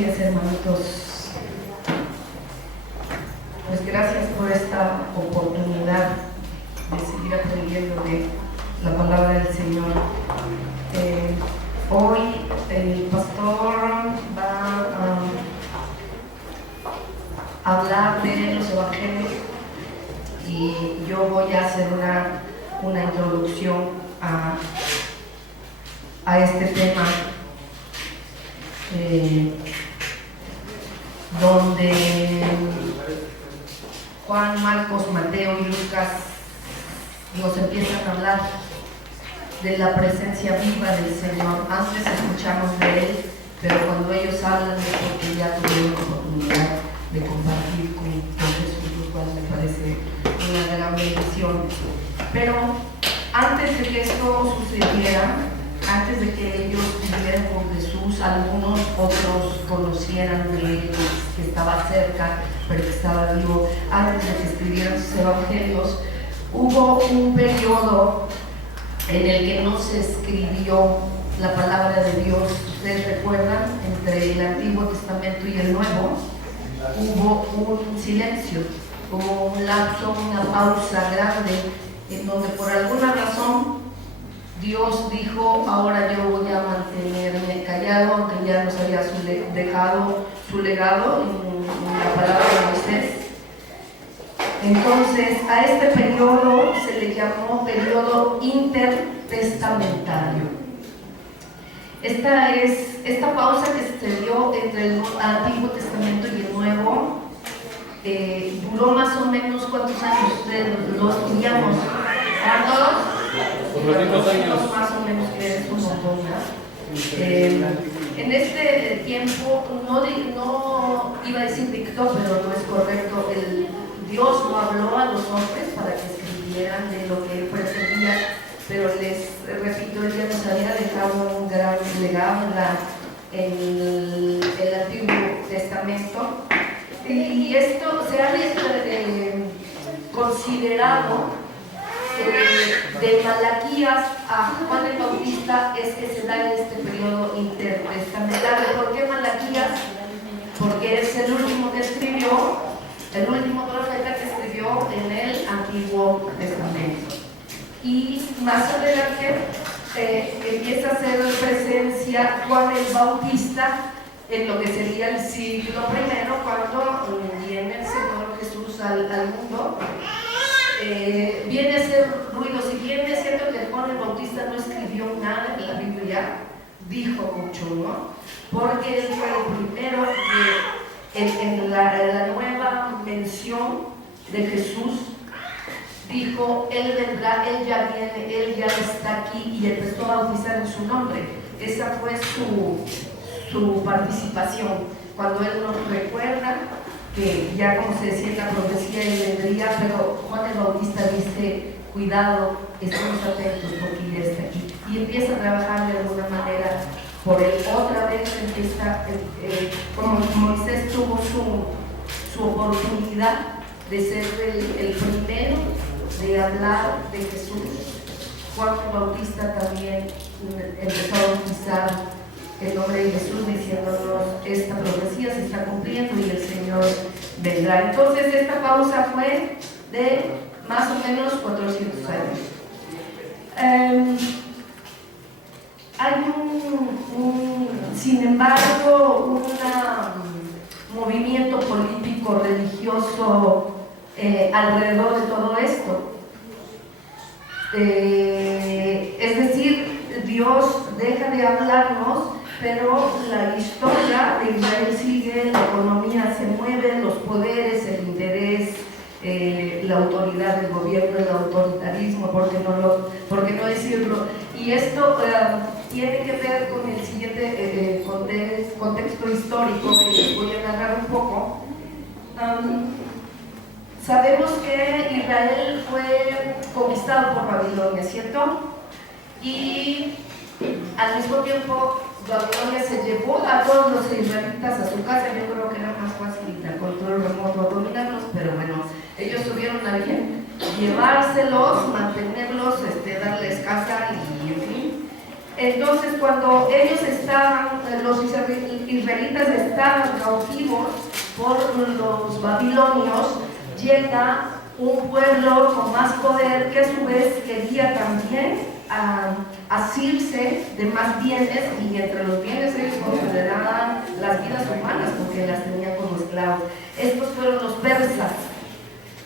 días, hermanitos. Pues gracias por esta oportunidad de seguir aprendiendo de la palabra del Señor. Hoy el pastor va a hablar de los evangelios y yo voy a hacer una introducción a este tema, donde Juan, Marcos, Mateo y Lucas nos empiezan a hablar de la presencia viva del Señor. Antes escuchamos de Él, pero cuando ellos hablan es porque ya tuvieron la oportunidad de compartir con Jesús, lo cual me parece una gran bendición. Pero antes de que esto sucediera, antes de que ellos vivieran con Jesús, algunos otros conocieran de Él, que estaba cerca, pero que estaba vivo, antes de que escribieran sus evangelios, hubo un periodo en el que no se escribió la palabra de Dios. Ustedes recuerdan, entre el Antiguo Testamento y el Nuevo, hubo un silencio, hubo un lapso, una pausa grande, en donde por alguna razón Dios dijo: ahora yo voy a mantenerme callado, aunque ya nos había dejado su legado en la palabra de Moisés. Entonces a este periodo se le llamó periodo intertestamentario. Esta pausa que se dio entre el Antiguo Testamento y el Nuevo duró más o menos, ¿cuántos años? Ustedes lo estudiamos. ¿Cuántos? Más o menos, que es un montón, en este tiempo, no iba a decir dictó, pero no es correcto, Dios no habló a los hombres para que escribieran de lo que Él pretendía, pero les repito, Él ya nos había dejado un gran legado en el Antiguo Testamento, y esto se ha considerado de Malaquías a Juan el Bautista es que se da en este periodo intertestamentario. ¿Por qué Malaquías? Porque es el último que escribió, el último profeta que escribió en el Antiguo Testamento. Y más adelante empieza a hacer presencia Juan el Bautista en lo que sería el siglo I, cuando viene el Señor Jesús al mundo. Viene a hacer ruido. Si bien es cierto que Juan el Bautista no escribió nada en la Biblia, dijo mucho, ¿no? Porque él fue el primero que en la nueva mención de Jesús dijo: Él vendrá, Él ya viene, Él ya está aquí, y empezó a bautizar en su nombre. Esa fue su participación. Cuando Él nos recuerda que ya, como se decía en la profecía, Él vendría, pero Juan el Bautista dice: cuidado, estemos atentos porque ya está aquí, y empieza a trabajar de alguna manera por Él. Otra vez empieza, como Moisés tuvo su oportunidad de ser el primero de hablar de Jesús, Juan el Bautista también empezó a bautizar el nombre de Jesús, diciéndonos: esta profecía se está cumpliendo y el Señor vendrá. Entonces esta pausa fue de más o menos 400 años. Hay sin embargo, un movimiento político religioso alrededor de todo esto. Es decir, Dios deja de hablarnos, pero la historia de Israel sigue, la economía se mueve, los poderes, el interés, la autoridad del gobierno, el autoritarismo, ¿por qué no decirlo? Y esto tiene que ver con el siguiente contexto histórico que les voy a narrar un poco. Sabemos que Israel fue conquistado por Babilonia, ¿cierto? Y al mismo tiempo Babilonia se llevó a todos los israelitas a su casa. Yo creo que era más fácil a control remoto dominarlos, pero bueno, ellos tuvieron a bien llevárselos, mantenerlos, darles casa y en fin. Entonces, cuando ellos estaban, los israelitas estaban cautivos por los babilonios, llega un pueblo con más poder que a su vez quería también asirse de más bienes, y entre los bienes ellos consideraban las vidas humanas porque las tenían como esclavos. Estos fueron los persas.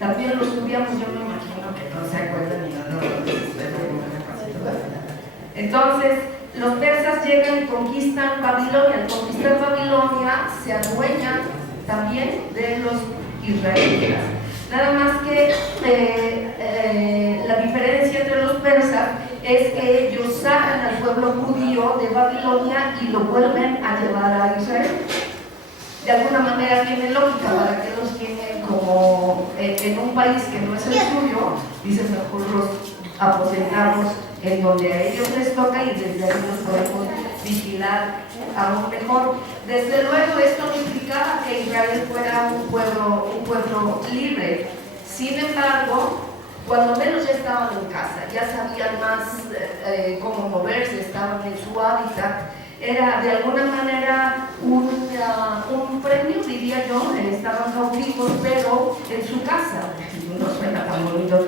También los subíamos, yo me imagino que no se acuerdan ni Entonces, los persas llegan y conquistan Babilonia. Al conquistar Babilonia, se adueñan también de los israelitas. Nada más que la diferencia entre los persas es que ellos sacan al pueblo judío de Babilonia y lo vuelven a llevar a Israel. De alguna manera tiene lógica, para que los tienen como en un país que no es el suyo, dicen mejor los aposentamos en donde a ellos les toca y desde ahí los podemos vigilar aún mejor. Desde luego esto no implicaba que Israel fuera un pueblo libre. Sin embargo, cuando menos ya estaban en casa, ya sabían más cómo moverse, estaban en su hábitat, era de alguna manera un premio, diría yo. Estaban cautivos, pero en su casa. No suena tan bonito.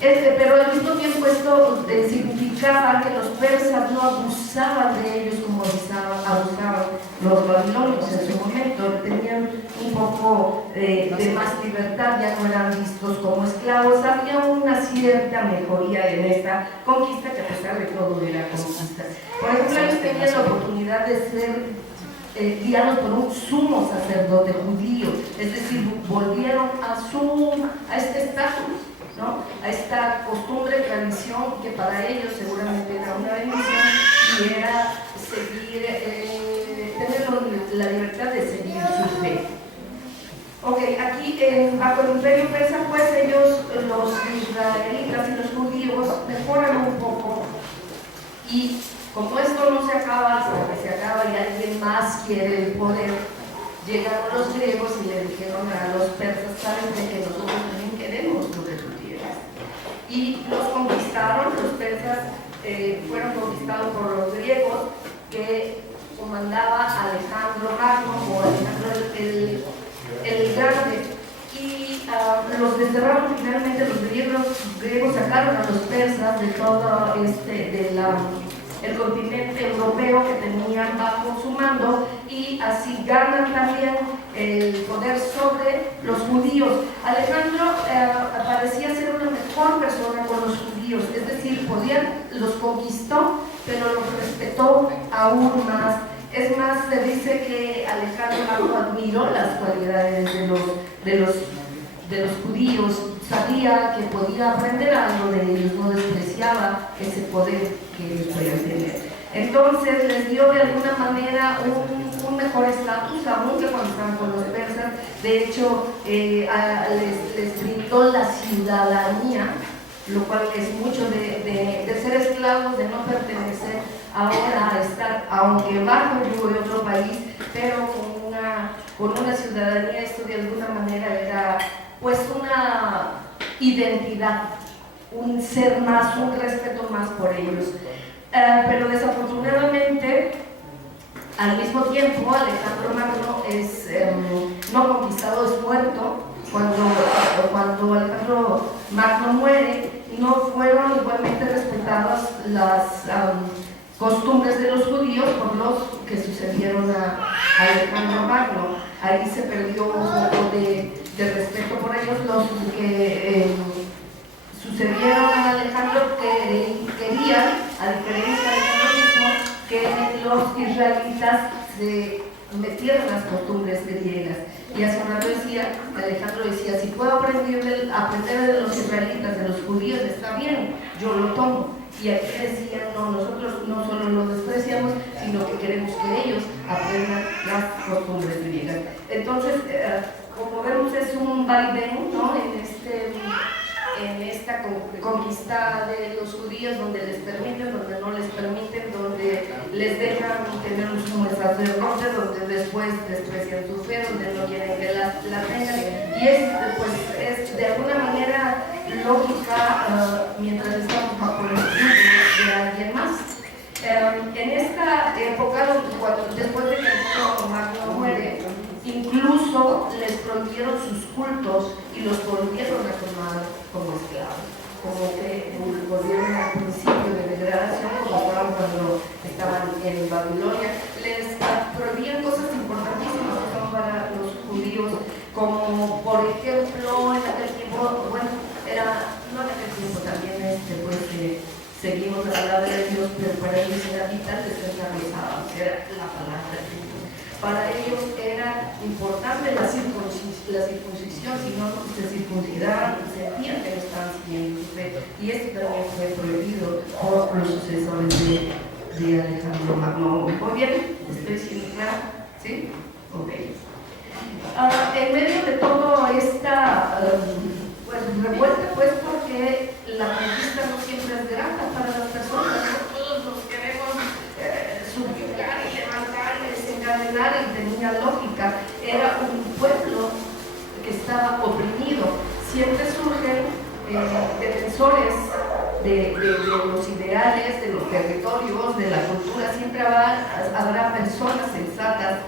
Pero al mismo tiempo esto significaba que los persas no abusaban de ellos como abusaban los babilonios en su momento. Tenían un poco de más libertad, ya no eran vistos como esclavos. Había una cierta mejoría en esta conquista, que a pesar de todo era conquista. Por ejemplo, ellos tenían la oportunidad de ser guiados por un sumo sacerdote judío, es decir, volvieron a este estatus, ¿no? A esta costumbre, tradición que para ellos seguramente era una bendición, y era seguir, tener la libertad de seguir su fe. Ok, aquí bajo el imperio persa, pues ellos, los israelitas y los judíos, mejoran un poco, y como esto no se acaba hasta que se acaba y alguien más quiere el poder, llegaron los griegos y le dijeron a los persas: saben que nosotros también queremos lo que tú tienes. Y los conquistaron. Los persas fueron conquistados por los griegos, que comandaba Alejandro Magno, o Alejandro el Grande, y los desterraron. Finalmente los griegos sacaron a los persas de todo el continente europeo que tenían bajo su mando, y así ganan también el poder sobre los judíos. Alejandro parecía ser una mejor persona con los judíos, es decir, los conquistó, pero los respetó aún más. Es más, se dice que Alejandro admiró las cualidades de los judíos, sabía que podía aprender algo de ellos, no despreciaba ese poder que ellos podían tener. Entonces les dio de alguna manera un mejor estatus, aún que cuando estaban con los persas. De hecho, les brindó la ciudadanía, lo cual es mucho de ser esclavos, de no pertenecer ahora a estar, aunque bajo el yugo de otro país, pero con una ciudadanía. Esto de alguna manera era pues una identidad, un ser más, un respeto más por ellos. Pero desafortunadamente, al mismo tiempo, Alejandro Magno es no conquistado, es muerto. Cuando Alejandro Magno muere, no fueron igualmente respetadas las costumbres de los judíos por los que sucedieron a Alejandro Magno. Ahí se perdió un poco de respeto por ellos. Los que sucedieron a Alejandro querían, a diferencia de Alejandro mismo, que los israelitas se metieran las costumbres griegas. Y hace un rato Alejandro decía: si puedo aprender de los israelitas, de los judíos, está bien, yo lo tomo. Y aquí decían: no, nosotros no solo los despreciamos, sino que queremos que ellos aprendan las costumbres griegas. Entonces, como vemos, es un vaivén, ¿no? En esta conquista de los judíos, donde les permiten, donde no les permiten, donde les dejan tener un sumo sacerdote, donde después desprecian su fe, donde no quieren que la tengan. Y es de alguna manera lógica mientras estamos bajo el yugo de alguien más. En esta época, después de que el Magno muere, incluso les prohibieron sus cultos y los volvieron a tomar como esclavos, como que volvieron al principio de degradación, como estaban cuando estaban en Babilonia. Les prohibían cosas importantísimas que son para los judíos, como por ejemplo en aquel tiempo, bueno, no en aquel tiempo, también seguimos la palabra de Dios, pero para ellos era vital descentralizado, era la palabra de Dios. Para ellos era importante la circuncisión, si no se circuncidaban, sentían que no estaban siguiendo su fe. Y esto también fue prohibido por los sucesores de Alejandro Magno. Muy bien, estoy siendo clara, ¿sí? Ok. En medio de toda esta revuelta, pues porque la conquista no siempre es grata para las personas, no todos nos queremos subyugar y levantar y desencadenar, y tenía lógica. Era un pueblo que estaba oprimido. Siempre surgen defensores de los ideales, de los territorios, de la cultura. Siempre habrá personas sensatas,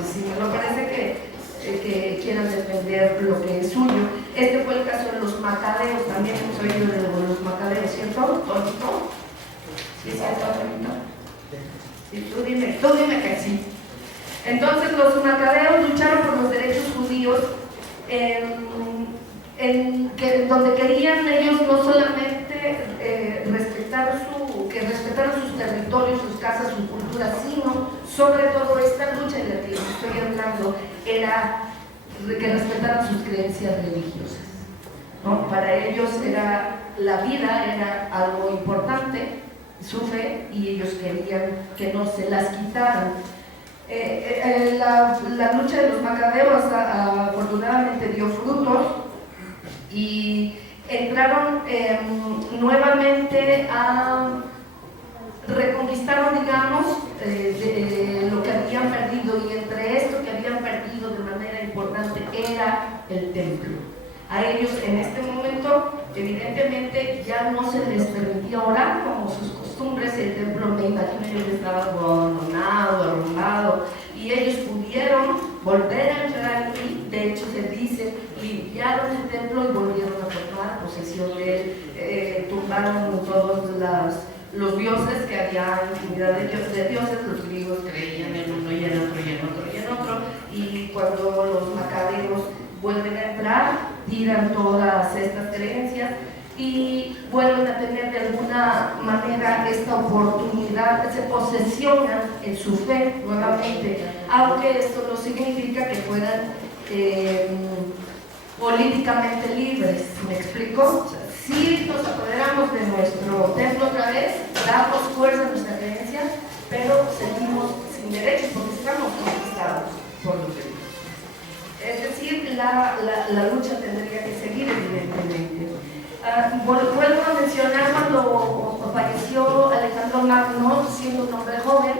si me lo parece, que quieran defender lo que es suyo. Este fue el caso de los macabeos, también hemos oído de los macabeos, ¿cierto? ¿Tonto? ¿Sí, cierto, Antonito? Sí, tú dime que sí. Entonces los macabeos lucharon por los derechos judíos, donde querían ellos no solamente que respetaran sus territorios, sus casas, su cultura, sino sobre todo esta lucha de la que les estoy hablando era que respetaran sus creencias religiosas, ¿no? Para ellos la vida era algo importante, su fe, y ellos querían que no se las quitaran. La lucha de los macabeos afortunadamente dio frutos y entraron nuevamente reconquistaron, digamos, lo que habían perdido, y entre esto que habían perdido de manera importante era el templo. A ellos en este momento, evidentemente, ya no se les permitía orar como sus costumbres. El templo, me imagino yo, estaba abandonado, arrumbado, y ellos pudieron volver a entrar y, de hecho, se dice, limpiaron el templo y volvieron a tomar posesión de él. Tumbaron todos los dioses, que había infinidad de dioses. Los griegos creían en uno y en otro y en otro y en otro, y cuando los macabeos vuelven a entrar, tiran todas estas creencias y vuelven a tener de alguna manera esta oportunidad, se posesionan en su fe nuevamente, aunque esto no significa que fueran políticamente libres. ¿Me explico? O sea, sí nos apoderamos de nuestro templo otra vez, damos fuerza a nuestra creencia, pero seguimos sin derechos porque estamos conquistados por los derechos. Es decir, la lucha tendría que seguir, evidentemente. Vuelvo a mencionar cuando falleció Alejandro Magno, siendo un hombre joven,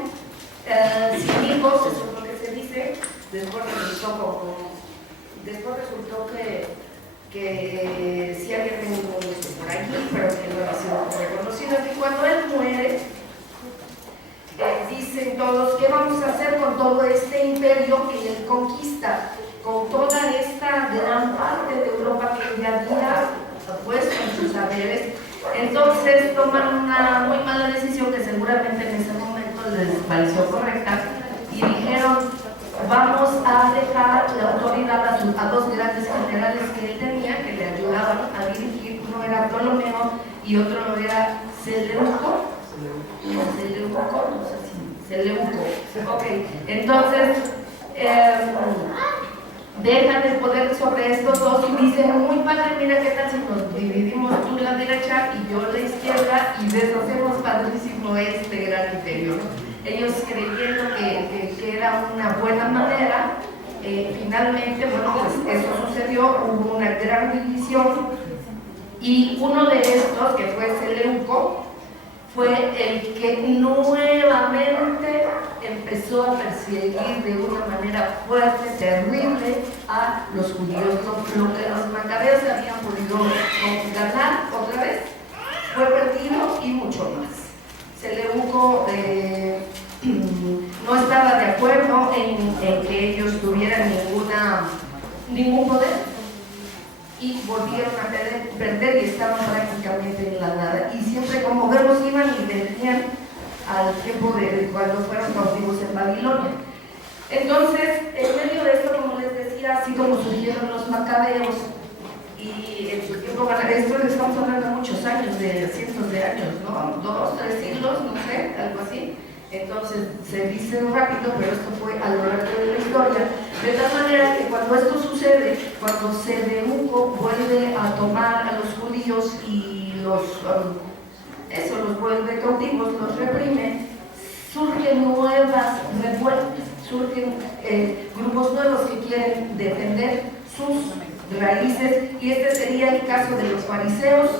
sin hijos, eso es lo que se dice. Después resultó que sí había tenido un hijo por allí, pero que no había sido reconocido. Y cuando él muere, dicen todos: ¿qué vamos a hacer con todo este imperio que él conquista? Con toda esta gran parte de Europa que ya había puesto en sus saberes. Entonces toman una muy mala decisión que seguramente en ese momento les pareció correcta, y dijeron: vamos a dejar la autoridad a dos grandes generales que él tenía, que le ayudaban a dirigir. Uno era Ptolomeo y otro era Seleuco. Seleuco. Ok, entonces dejan el poder sobre estos dos y dicen: muy padre, mira qué tal si nos dividimos, tú la derecha y yo la izquierda, y deshacemos padrísimo este gran imperio. Ellos creyendo que era una buena manera. Finalmente, bueno, pues eso sucedió, hubo una gran división, y uno de estos, que fue Seleuco, fue el que nuevamente empezó a perseguir de una manera fuerte, terrible, a los judíos. Lo que los macabeos habían podido ganar otra vez fue perdido, y mucho más. Seleuco no estaba de acuerdo en que ellos tuvieran ningún poder, y volvieron a perder y estaban prácticamente en la nada. Y siempre, como vemos, iban y venían al tiempo de cuando fueron cautivos en Babilonia. Entonces, en medio de esto, como les decía, así como surgieron los macabeos, y en su tiempo, esto le estamos hablando de muchos años, de cientos de años, ¿no? 2, 3 siglos, no sé, algo así. Entonces, se dice rápido, pero esto fue a lo largo de la historia. De tal manera que cuando esto sucede, cuando Seleuco vuelve a tomar a los judíos y los vuelve cautivos, los reprime, surgen nuevas revueltas, surgen grupos nuevos que quieren defender sus raíces, y este sería el caso de los fariseos,